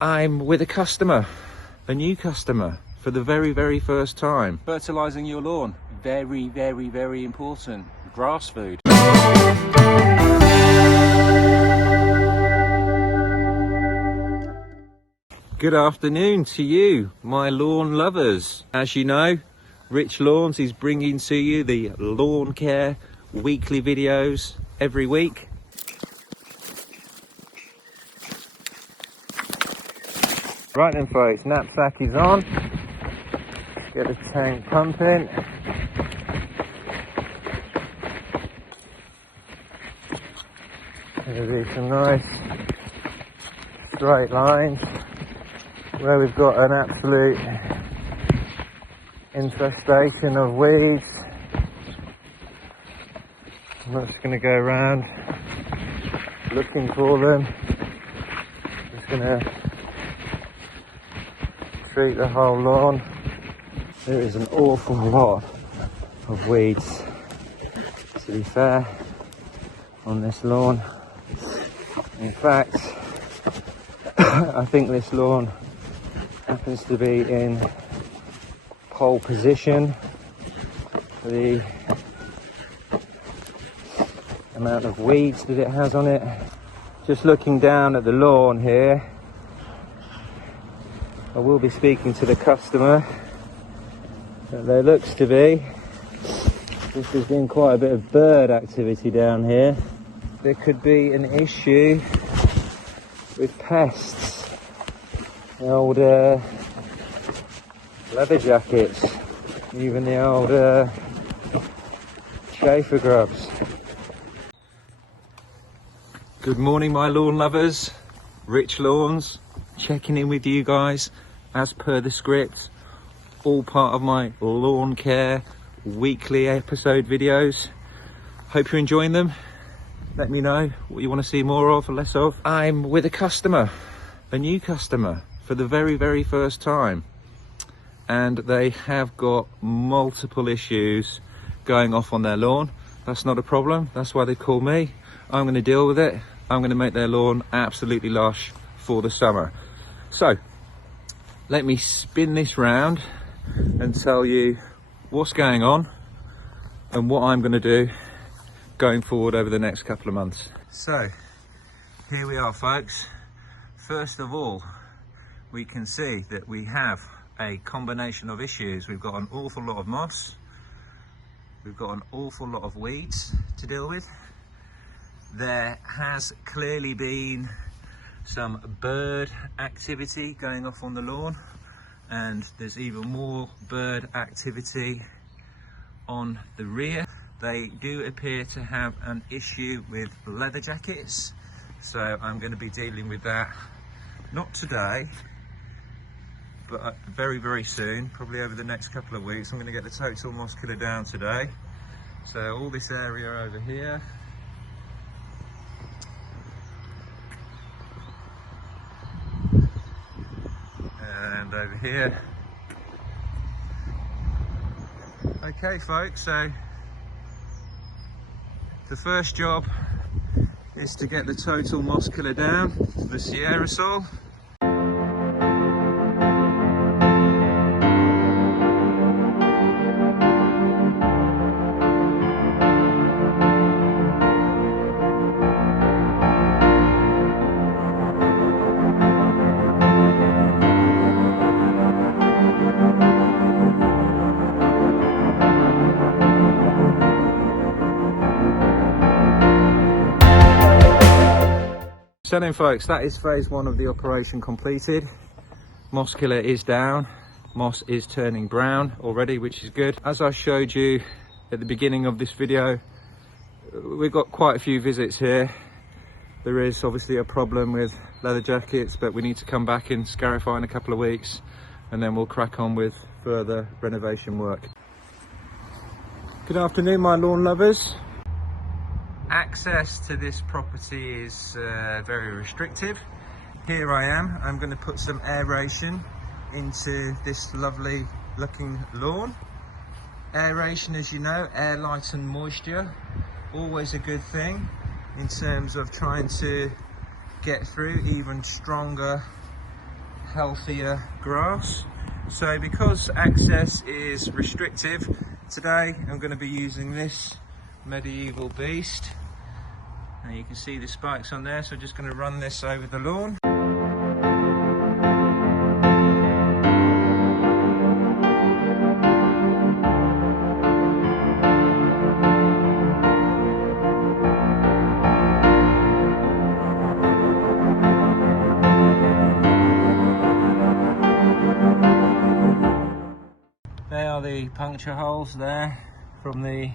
I'm with a customer, a new customer, for the very first time. Fertilising your lawn, very important. Grass food. Good afternoon to you, my lawn lovers. As you know, Rich Lawns is bringing to you the lawn care weekly videos every week. Right then folks, knapsack is on. Get the tank pumping. There'll be some nice straight lines where we've got an absolute infestation of weeds. I'm not just going to go around looking for them. Just going to treat the whole lawn. There is an awful lot of weeds, to be fair, on this lawn. In fact, I think this lawn happens to be in pole position for the amount of weeds that it has on it. Just looking down at the lawn here, I will be speaking to the customer, but there looks to be, there's been quite a bit of bird activity down here. There could be an issue with pests. The old leather jackets, even the old chafer grubs. Good morning my lawn lovers, Rich Lawns, checking in with you guys as per the script, all part of my lawn care weekly episode videos. Hope you're enjoying them. Let me know what you want to see more of or less of. I'm with a customer, a new customer, for the very first time, and they have got multiple issues going off on their lawn. That's not a problem, that's why they call me. I'm going to deal with it. I'm going to make their lawn absolutely lush for the summer. So let me spin this round and tell you what's going on and what I'm going to do going forward over the next couple of months. So here we are folks. First of all, we can see that we have a combination of issues. We've got an awful lot of moss, we've got an awful lot of weeds to deal with. There has clearly been some bird activity going off on the lawn, and there's even more bird activity on the rear. They do appear to have an issue with leather jackets, so I'm going to be dealing with that, not today, but very soon, probably over the next couple of weeks. I'm going to get the total moss killer down today. So all this area over here, and over here. Okay folks, so the first job is to get the total moss killer down, the Sierra Sol. So then folks, that is phase one of the operation completed. Moss killer is down, moss is turning brown already, which is good. As I showed you at the beginning of this video, we've got quite a few visits here. There is obviously a problem with leather jackets, but we need to come back and scarify in a couple of weeks, and then we'll crack on with further renovation work. Good afternoon my lawn lovers. Access to this property is very restrictive. Here I am, I'm going to put some aeration into this lovely looking lawn. Aeration, as you know, air, light and moisture, always a good thing in terms of trying to get through even stronger healthier grass. So because access is restrictive, today I'm going to be using this medieval beast. Now you can see the spikes on there, so I'm just going to run this over the lawn. They are the puncture holes there from the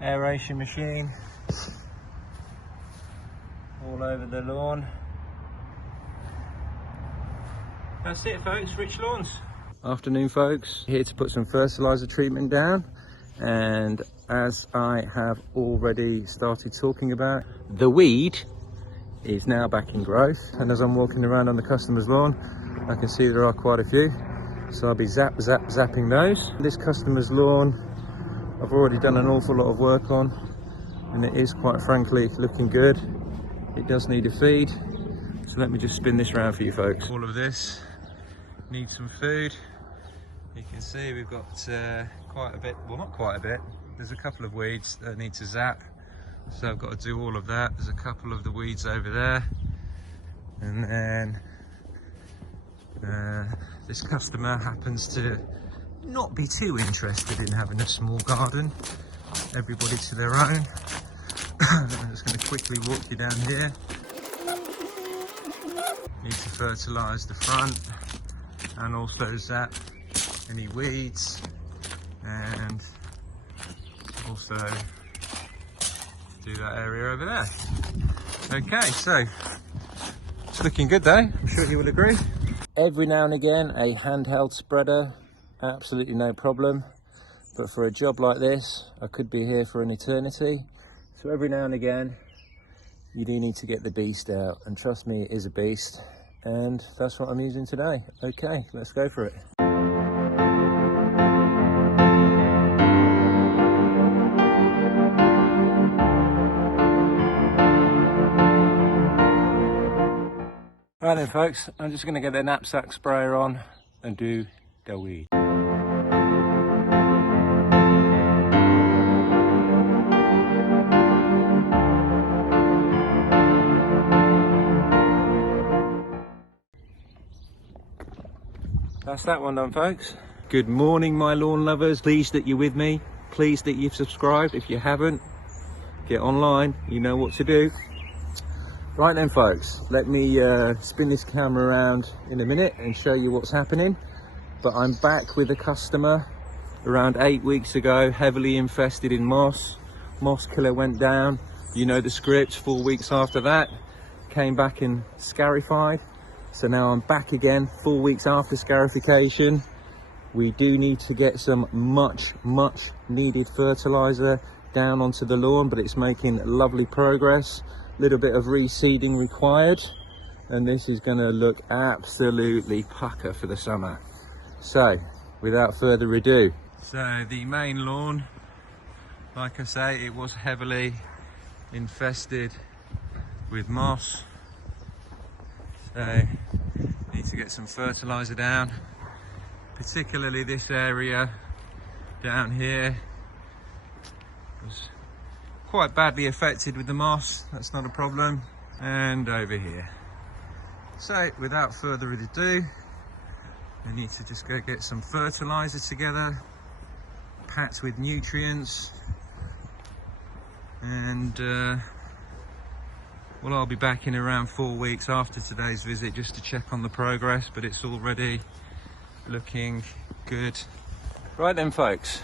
aeration machine all over the lawn. That's it folks, Rich Lawns. Afternoon folks, here to put some fertiliser treatment down, and as I have already started talking about, the weed is now back in growth, and as I'm walking around on the customer's lawn I can see there are quite a few. So I'll be zapping those. This customer's lawn I've already done an awful lot of work on, and it is quite frankly looking good. It does need a feed, so let me just spin this round for you folks. All of this needs some food. You can see we've got quite a bit, well not quite a bit, there's a couple of weeds that need to zap, so I've got to do all of that. There's a couple of the weeds over there, and then this customer happens to not be too interested in having a small garden. Everybody to their own. I'm just going to quickly walk you down here. Need to fertilise the front and also zap any weeds, and also do that area over there. Okay, so it's looking good though, I'm sure you will agree. Every now and again a handheld spreader, absolutely no problem, but for a job like this I could be here for an eternity, so every now and again you do need to get the beast out, and trust me, it is a beast, and that's what I'm using today. Okay, let's go for it. Right then folks, I'm just going to get the knapsack sprayer on and do the weed. That's that one done folks. Good morning my lawn lovers, pleased that you're with me, pleased that you've subscribed. If you haven't, get online, you know what to do. Right then folks, let me spin this camera around in a minute and show you what's happening. But I'm back with a customer around 8 weeks ago, heavily infested in moss. Moss killer went down, you know the script. 4 weeks after that, came back and scarified. So now I'm back again, 4 weeks after scarification. We do need to get some much needed fertiliser down onto the lawn, but it's making lovely progress. Little bit of reseeding required, and this is going to look absolutely pucker for the summer. So without further ado, so the main lawn, like I say, it was heavily infested with moss, so need to get some fertilizer down, particularly this area down here was quite badly affected with the moss. That's not a problem. And over here. So without further ado, we need to just go get some fertilizer together, packed with nutrients, and well, I'll be back in around 4 weeks after today's visit just to check on the progress, but it's already looking good. Right then folks,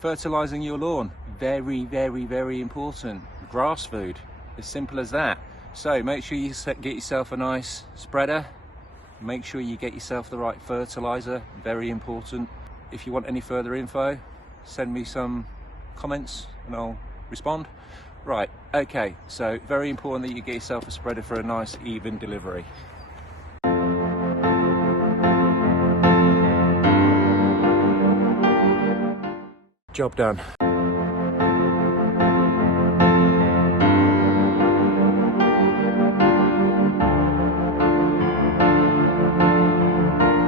fertilising your lawn, very important. Grass food, as simple as that. So make sure you get yourself a nice spreader, make sure you get yourself the right fertiliser, very important. If you want any further info, send me some comments and I'll respond. Right, okay, so very important that you get yourself a spreader for a nice even delivery. Job done.